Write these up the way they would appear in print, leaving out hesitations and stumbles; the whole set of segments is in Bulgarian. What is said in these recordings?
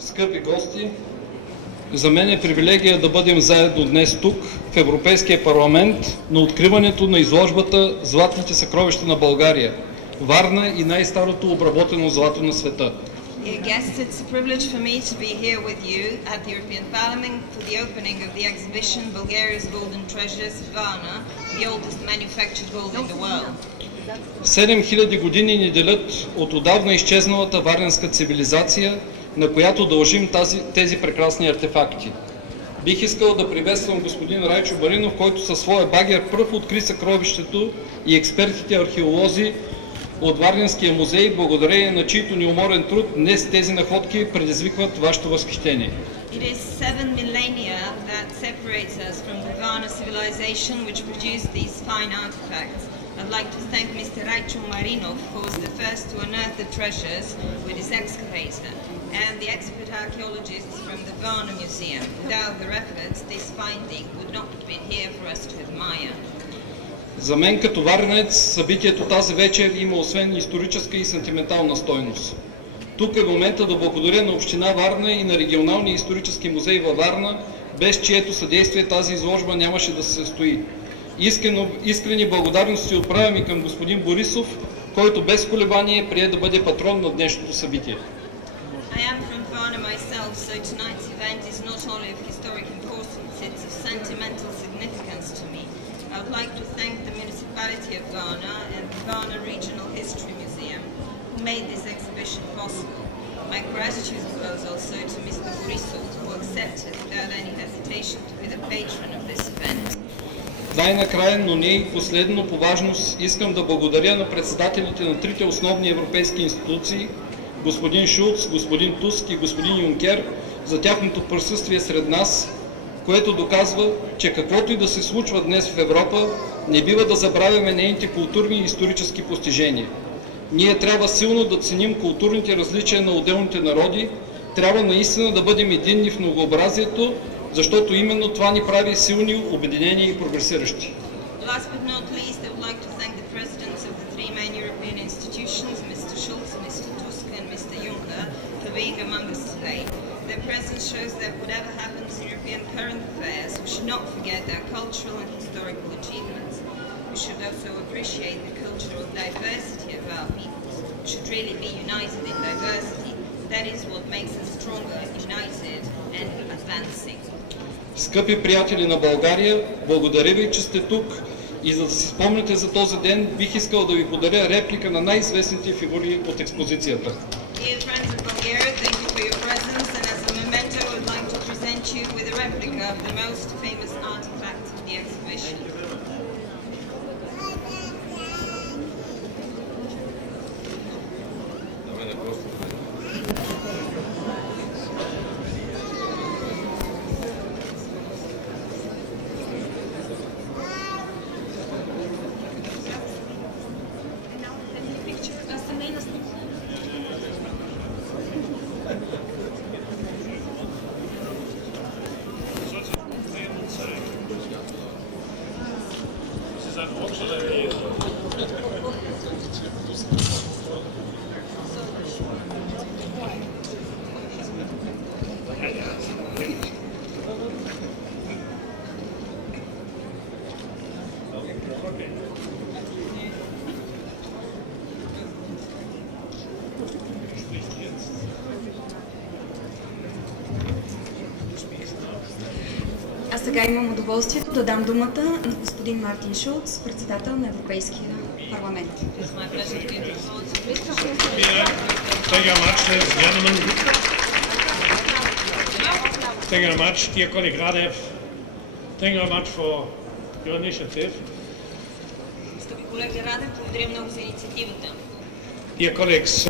Скъпи гости, за мен е привилегия да бъдем заедно днес тук, в Европейския парламент, на откриването на изложбата Златните съкровища на България, Варна и най-старото обработено злато на света. Dear guests, it's a privilege for me to be here with you at the European Parliament for the opening of the exhibition Bulgaria's Golden Treasures, Varna, the oldest manufactured gold in the world. 7000 години ни делят от отдавна изчезналата варненска цивилизация, на която дължим тези прекрасни артефакти. Бих искал да приветствам господин Райчо Баринов, който със своя багер пръв откри съкровището, и експертите археолози от Варненския музей, благодарение на чието неуморен труд днес тези находки предизвикват вашето възхищение. It is 7 millennia that separates us from the Varna civilization which produced these fine artifacts. I'd like to thank Mr. Raicho Marinov, who was the first to unearth the treasures with his excavator, and the expert archaeologists from the Varna Museum. Without their efforts, this finding would not have been here for us to admire. За мен като варненец събитието тази вечер има освен историческа и сантиментална стойност. Тук е момента да благодаря на община Варна и на регионалния исторически музей във Варна, без чието съдействие тази изложба нямаше да се състои. Искрени благодарности отправям и към господин Борисов, който без колебание прие да бъде патрон на днешното събитие. I am from Varna myself, so tonight's event is not only of historic importance, it's of sentimental significance to me. I would like to thank the municipality of Varna and the Varna Regional History Museum, who made this exhibition possible. My gratitude goes also to Mr. Borisov, who accepted without any hesitation to be the patron of this event. Най-накрая, но не и последно по важност, искам да благодаря на председателите на трите основни европейски институции, господин Шулц, господин Туск и господин Юнкер, за тяхното присъствие сред нас, което доказва, че каквото и да се случва днес в Европа, не бива да забравяме нейните културни и исторически постижения. Ние трябва силно да ценим културните различия на отделните народи, трябва наистина да бъдем единни в многообразието, защото именно това ни прави силни, обединени и прогресиращи. Last but not least, I would like to thank the presidents of the three main European institutions, Mr. Schulz, Mr. Tusk and Mr. Juncker, for being among us today. Their presence shows that whatever happens in European current affairs, we should not forget our cultural and historical achievements. We should also appreciate the cultural diversity of our peoples. We should really be united in diversity. That is what makes us stronger, united and advancing. Скъпи приятели на България, благодаря ви, че сте тук, и за да си спомняте за този ден, бих искал да ви подаря реплика на най-известните фигури от експозицията. Dear friends of Bulgaria, thank you for your presence, and as a memento I would like to present you with a replica of the most famous artifacts of the exhibition. А сега имам удоволствието да дам думата на господин Мартин Шулц, председател на Европейския парламент. Thank you very much, dear colleague Radev. Thank you very much for your initiative. Скъпи колега Радев, благодаря много за инициативата. Dear colleagues,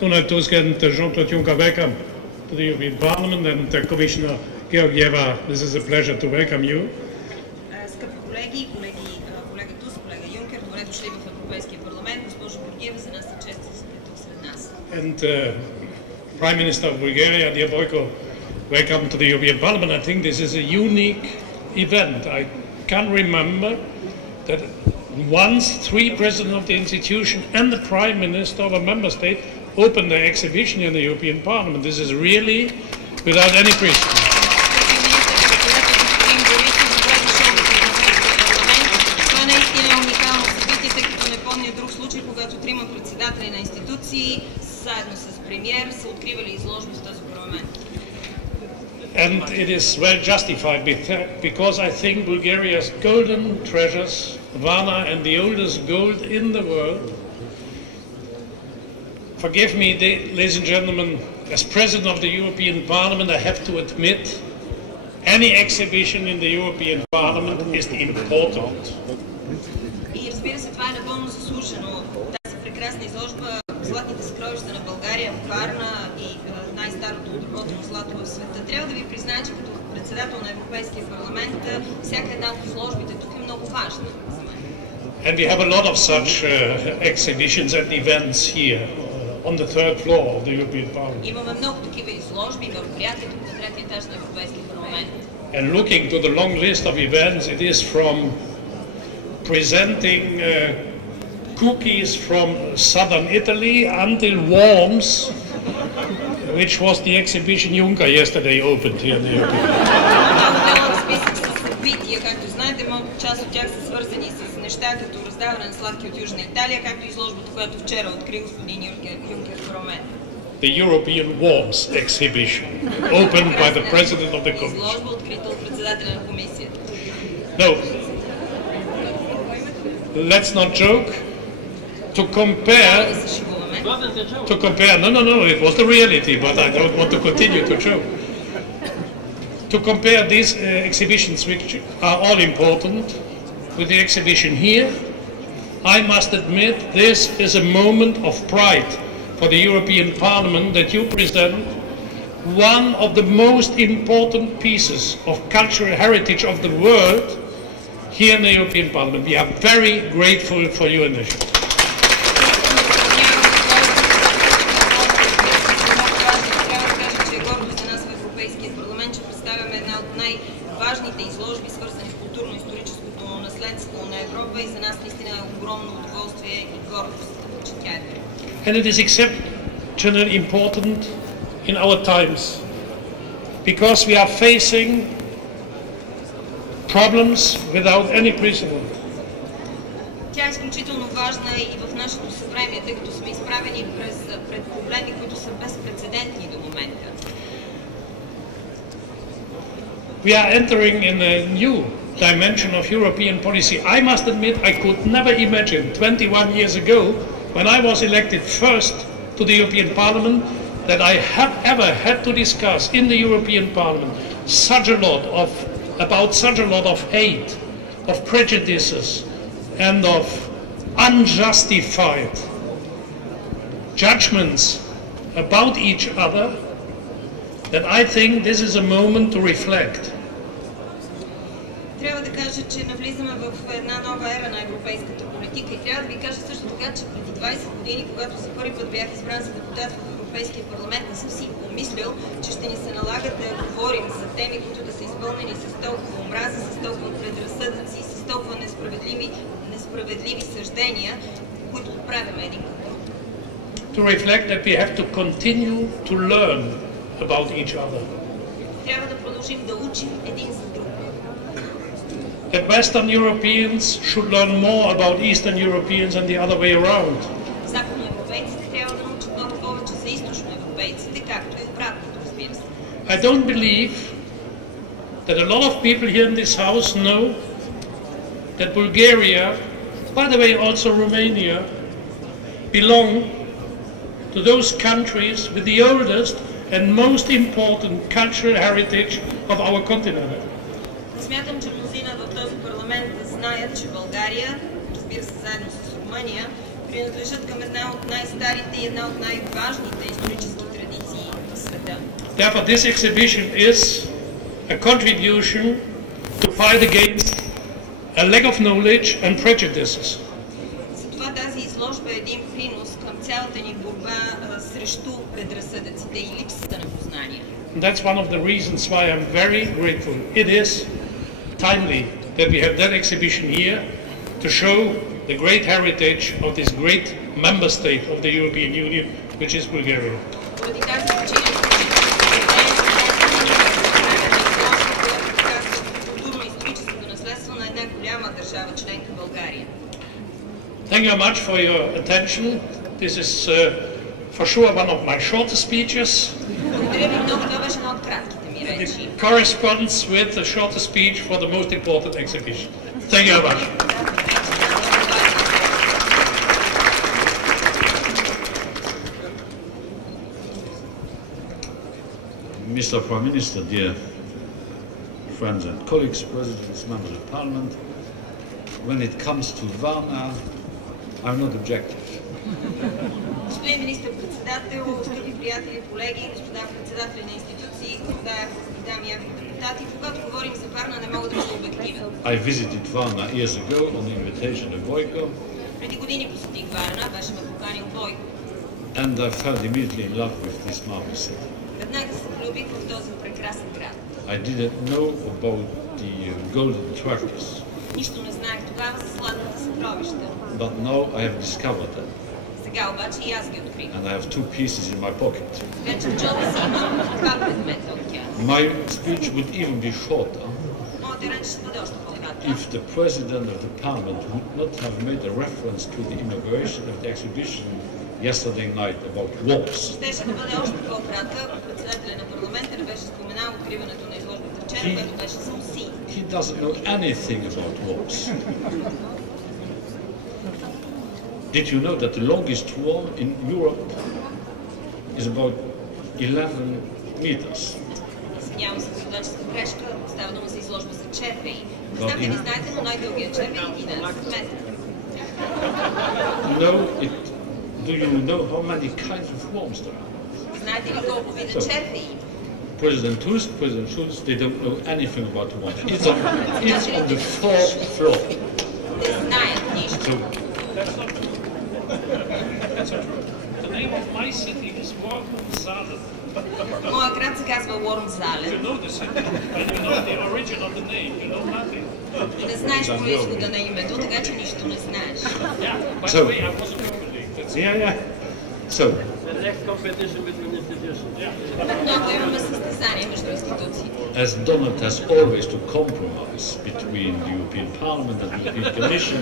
Donald Tusk and Jean-Claude Juncker, welcome to the European Parliament, and Commissioner Georgieva, this is a pleasure to welcome you. Скъпи колеги, колега Туск, колега Юнкер, добре дошли в Европейския парламент. Госпожо Георгиева, за нас е чест да сте тук сред нас. And Prime Minister of Bulgaria, dear Бойко, welcome to the European Parliament. I think this is a unique event. I can remember that once 3 presidents of the institution and the Prime Minister of a member state open the exhibition in the European Parliament. This is really without any precedent. Това наистина е уникално събитие, тъй като не помня друг случай, когато трима председатели на институции, заедно с премиер, са откривали изложба в този парламент. And it is well justified because I think Bulgaria's golden treasures, Varna, and the oldest gold in the world. Forgive me, ladies and gentlemen, as President of the European Parliament, I have to admit any exhibition in the European Parliament is important. И разбира се, това е напълно заслужено. Тази прекрасна изложба Златните съкровища на България в Варна и най-старото обработено злато в света. Трябва да ви призная, че като председател на Европейския парламент, всяка една от изложбите тук е много важна за мен. And we have a lot of such exhibitions and events here on the third floor of the European Parliament. Имаме много такива изложби и мероприятия тук на третия етаж на Европейския парламент. And looking to the long list of events, it is from presenting cookies from southern Italy until worms, which was the exhibition Juncker yesterday opened here in the European Дълъг списък с събития, както знаете, част от тях са свързани с неща като раздаване на сладки от Южна Италия, както и изложбата, която вчера откри господин Юнкер в парламент. The European Worms exhibition, opened by the President of the Commission. Изложба открита от председателя на комисията. No, let's not joke. To compare, no, it was the reality, but I don't want to continue to joke. To compare these exhibitions, which are all important, with the exhibition here, I must admit this is a moment of pride for the European Parliament that you present one of the most important pieces of cultural heritage of the world here in the European Parliament. We are very grateful for your initiative. Важните изложби, свързани с културно-историческото наследство на Европа, и за нас наистина е огромно удоволствие и гордост, че тя е. And it is exceptionally important in our times because we are facing problems without any precedent. Тя е изключително важна и в нашето съвремие, тъй като сме изправени пред проблеми, които са безпрецедентни до момента. We are entering in a new dimension of European policy. I must admit I could never imagine 21 years ago when I was elected first to the European Parliament that I have ever had to discuss in the European Parliament about such a lot of hate, of prejudices and of unjustified judgments about each other, that I think this is a moment to reflect. Трябва да кажа, че навлизаме в една нова ера на европейската политика и трябва да ви кажа също така, че преди 20 години, когато за първи път бях избран за депутат в Европейския парламент, не съм си помислил, че ще ни се налага да говорим за теми, които да са изпълнени с толкова омраза, с толкова предразсъдъци, с толкова несправедливи съждения, които отправяме един към друг. To reflect that we have to continue to learn about each other. Трябва да продължим да учим един за друг. That Western Europeans should learn more about Eastern Europeans and the other way around. Западноевропейците трябва да научат много повече за източноевропейците, както и обратното, разбира се. I don't believe that a lot of people here in this house know that Bulgaria, by the way also Romania, belong to those countries with the oldest and most important cultural heritage of our continent. Смятам, че мнозина в този парламент знаят, че България, разбира се заедно с Румъния, принадлежат към една от най-старите и една от най-важните исторически традиции в света. Therefore, this exhibition is a contribution to fight against a lack of knowledge and prejudices. Затова тази изложба е един принос към цялата ни борба срещу предразсъдъците и липсата на познание. That's one of the reasons why I'm very grateful. It is timely that we have that exhibition here to show the great heritage of this great member state of the European Union, which is Bulgaria. Поради тази причина културно-историческото наследство на една голяма държава членка България. Thank you very much for your attention. This is for sure one of my shortest speeches. Благодаря ви много, това беше една от кратките ми речи. It corresponds with the shortest speech for the most important exhibition. Thank you very much. Mr. Prime Minister, dear friends and colleagues, presidents, members of parliament, when it comes to Varna, I'm not objective. Господин министър-председател, скъпи приятели, колеги, господа председатели на институции, господа дами и депутати, когато говорим за Варна, не мога да бъда обективен. I visited Varna years ago on the invitation of Бойко. Преди години посетих Варна, беше ме поканил Бойко. And I fell immediately in love with this marvelous city. Веднага се влюбих в този прекрасен град. I didn't know about the golden treasures. Нищо не знаех тогава за златните съкровища. But now I have discovered them. Сега обаче и аз ги открих. And I have two pieces in my pocket. Вече в джоба си имам два предмета от тях. My speech would even be shorter Моята реч ще бъде още по-кратка. if the president of the parliament would not have made a reference to the inauguration of the exhibition yesterday night about wars. Щеше да бъде още по-кратка, ако председателя на парламента не беше споменал откриването на изложбата вчера, което беше за Руси. He doesn't know anything about wars. Did you know that the longest wall in Europe is about 11 meters? Извинявам се за грешка грешка, става дума за изложба за червей. Не знам дали знаете, но най-дългият червей е 11 метра. Do you know how many kinds of worms there are? Знаете ли колко вида червей има? President Tusk, President Schulz, they don't know anything about worms. It's on the fourth floor. Не знаят нищо. The name of my city is Warbenzalen. Моя град се казва You Уормзален. know the city, and you know the origin of the name. You know nothing. Не знаеш произхода на името, така че нищо не знаеш. Yeah. By So- the way, I was a pupil league. That's Yeah. So, The next competition between institutions. Много имаме състезания между институциите. as Donald has always to compromise between the European Parliament and the European Commission,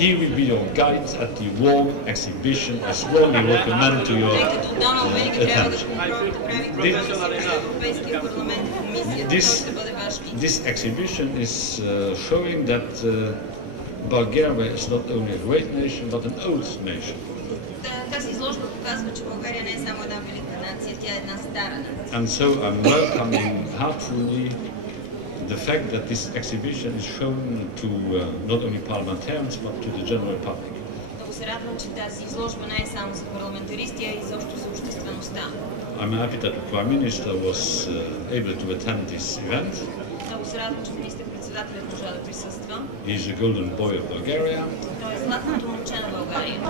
he will be your guide at the warm exhibition. I strongly recommend to your Тъй като Доналд винаги трябва да attention. прави компромиси между Европейския парламент и комисията, той ще бъде ваш гид. This exhibition is showing that Bulgaria is not only a great nation, but an old nation. Тази изложба показва, че България не е само една велика нация, тя е една стара нация. And so I'm welcoming heartfully the fact that this exhibition is shown to not only parliamentarians, but to the general public. Много се радвам, че тази изложба не е само за парламентаристи, а и изобщо за обществеността. I'm happy that the Prime Minister was able to attend this event. Много се радвам, че министър-председателят можа да присъства. He is a golden boy of Bulgaria. Той е златното момче на България.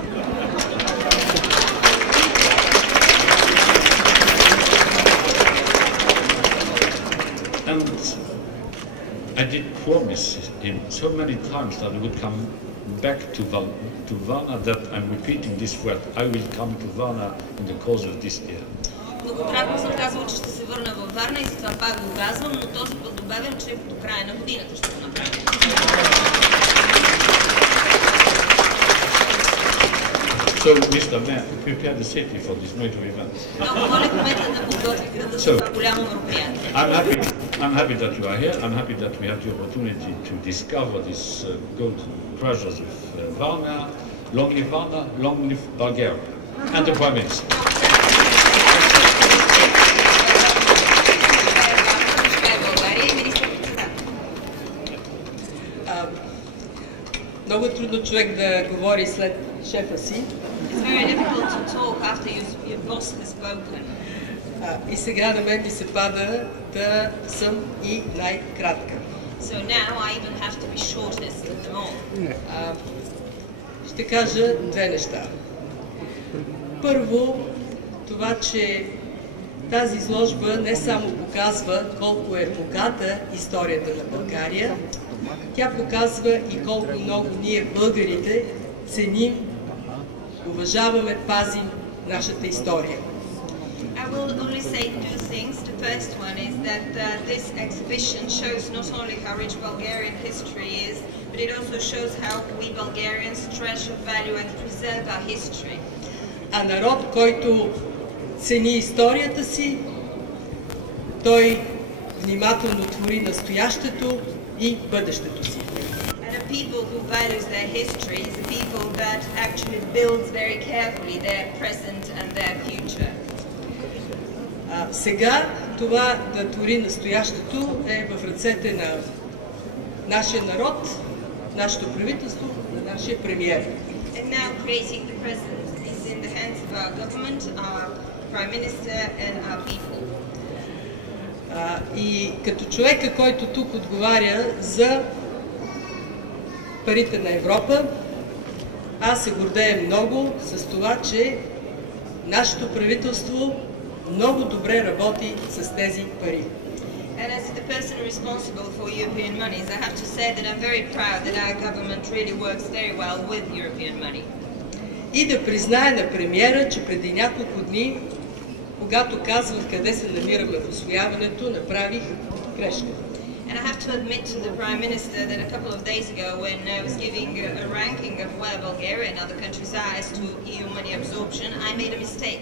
And I did promise him so many times that I would come back to Varna that I'm repeating this word. I will come to Varna in the course of this year. Многократно съм казвал, че ще се върна във Варна и затова пак го казвам, но този път добавям, че до края на годината ще го направя. So, Mr. Mayor, prepare the city for this major event. Много моля кметът да подготви града за това голямо мероприятие. I'm happy that you are here. I'm happy that we have the opportunity to discover these golden treasures of Varna. Long live Varna, long live Bulgaria. And the Prime Minister. Много трудно човек да говори след шефа си. It's very difficult to talk after your boss has spoken. И сега на мен ми се пада да съм и най-кратка. So now I even have to be shortest of them all. Ще кажа две неща. Първо, това, че тази изложба не само показва колко е богата историята на България, тя показва и колко много ние, българите, ценим, уважаваме, пазим нашата история. I will only say two things. The first one is that this exhibition shows not only how rich Bulgarian history is, but it also shows how we Bulgarians treasure, value and preserve our history. А народ, който цени историята си, той внимателно твори настоящето и бъдещето си. And a people who values their history is a people that actually builds very carefully their present and their future. Сега това да твори настоящето е в ръцете на нашия народ, нашето правителство, на нашия премиер. And now creating the present is in the hands of our government, our Prime Minister and our people. И като човека, който тук отговаря за парите на Европа, аз се гордея много с това, че нашето правителство много добре работи с тези пари. And as the person responsible for European monies, I have to say that I'm very proud that our government really works very well with European money. И да призная на премиера, че преди няколко дни, когато казвах къде се намираме в усвояването, направих грешка. And I have to admit to the Prime Minister that a couple of days ago, when I was giving a ranking of where Bulgaria and other countries are as to EU money absorption, I made a mistake.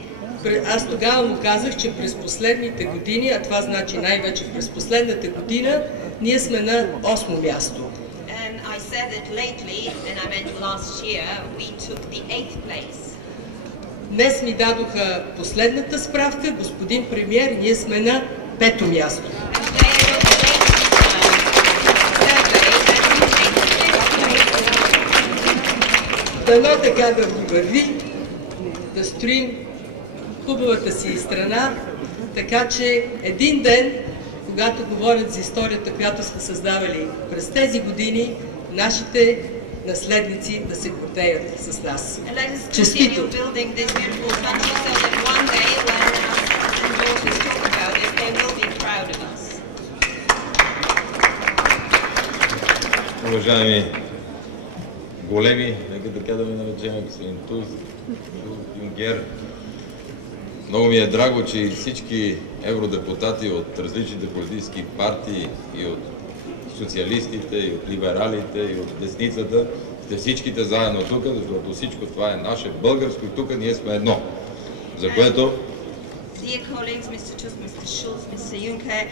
Аз тогава му казах, че през последните години, а това значи най-вече през последната година, ние сме на 8-о място. And I said that lately, and I meant last year, we took the 8th place. Днес ми дадоха последната справка, господин премиер, ние сме на 5-то място. Дано така да ни върви, да строим хубавата си страна, така че един ден, когато говорят за историята, която сме създавали през тези години, нашите наследници да се гордеят с нас. Честито! Уважаеми големи, нека така да ви наречем, господин Туз, Юнкер. Много ми е драго, че всички евродепутати от различните политически партии и от социалистите, и от либералите, и от десницата, сте всичките заедно тук, защото всичко това е наше българско и тук ние сме едно. За което... Dear colleagues, Mr. Tusk, Mr. Schulz, Mr. Juncker,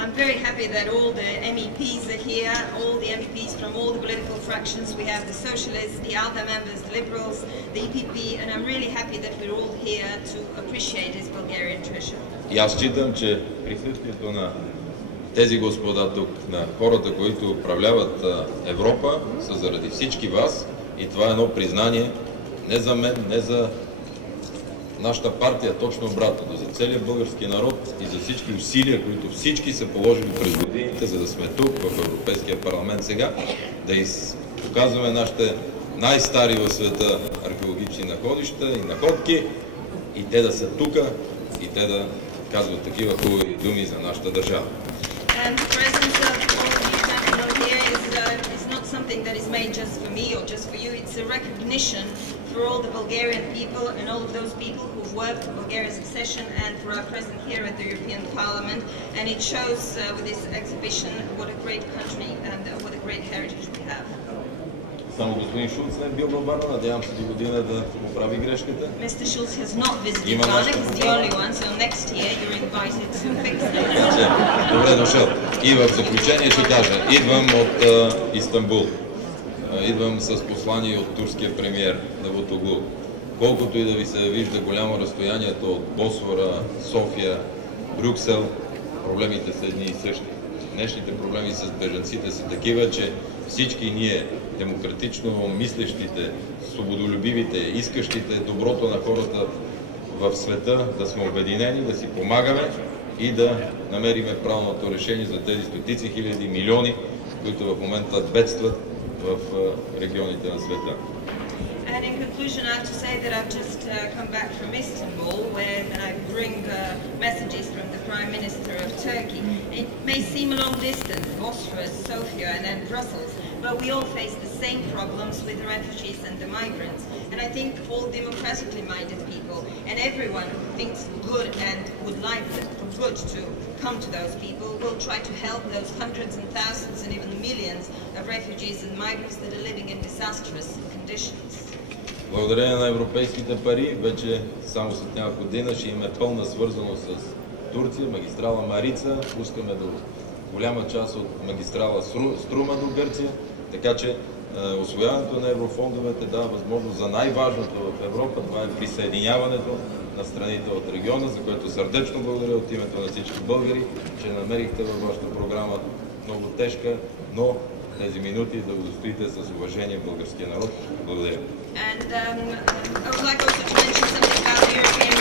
I'm very happy that all the MEPs are here, all the MEPs from all the political fractions. We have the Socialists, the ALDE members, the Liberals, the EPP, and I'm really happy that we're all here to appreciate this Bulgarian treasure. И аз считам, че присъствието на тези господа тук, на хората, които управляват Европа, са заради всички вас и това е едно признание не за мен, не за нашата партия, точно обратното, за целия български народ и за всички усилия, които всички са положили през годините, за да сме тук в Европейския парламент сега, да показваме нашите най-стари в света археологични находища и находки и те да са тук и те да казват такива хубави думи за нашата държава. And the presence of all of you gentlemen here is not something that is made just for me or just for you. It's a recognition for all the Bulgarian people and all of those people who've worked for Bulgaria's accession and for our presence here at the European Parliament. And it shows with this exhibition what a great country and what a great heritage we have. Само господин Шулц не е бил във Варна, надявам се до година да поправи грешката. Mr. Schulz has not visited Varna, he's the only one, so next year you're invited to fix it. Добре дошъл. И в заключение ще кажа, идвам от Истанбул. Идвам с послание от турския премиер Давутоглу. Колкото и да ви се вижда голямо разстоянието от Босфора, София, Брюксел, проблемите са едни и същи. Днешните проблеми с бежанците са такива, че всички ние, демократично мислещите, свободолюбивите, искащите доброто на хората в света, да сме обединени, да си помагаме и да намериме правилното решение за тези стотици хиляди, милиони, които в момента бедстват в регионите на света. And in conclusion, I have to say that I've just come back from Istanbul, where I bring messages from the Prime Minister of Turkey. It may seem a long distance, Bosphorus, Sofia, and then Brussels, but we all face the same problems with the refugees and the migrants. And I think all democratically minded people and everyone who thinks good and would like good to come to those people will try to help those hundreds and thousands and even millions of refugees and migrants that are living in disastrous conditions. Благодарение на европейските пари, вече само след няколко дена ще имаме пълна свързаност с Турция, магистрала Марица, пускаме до голяма част от магистрала Струма до Гърция, така че усвояването на еврофондовете дава възможност за най-важното в Европа, това е присъединяването на страните от региона, за което сърдечно благодаря от името на всички българи, че намерихте във вашата програма много тежка, но тези минути да удостоите с уважение българския народ. Благодаря. And I would like also to mention something about the European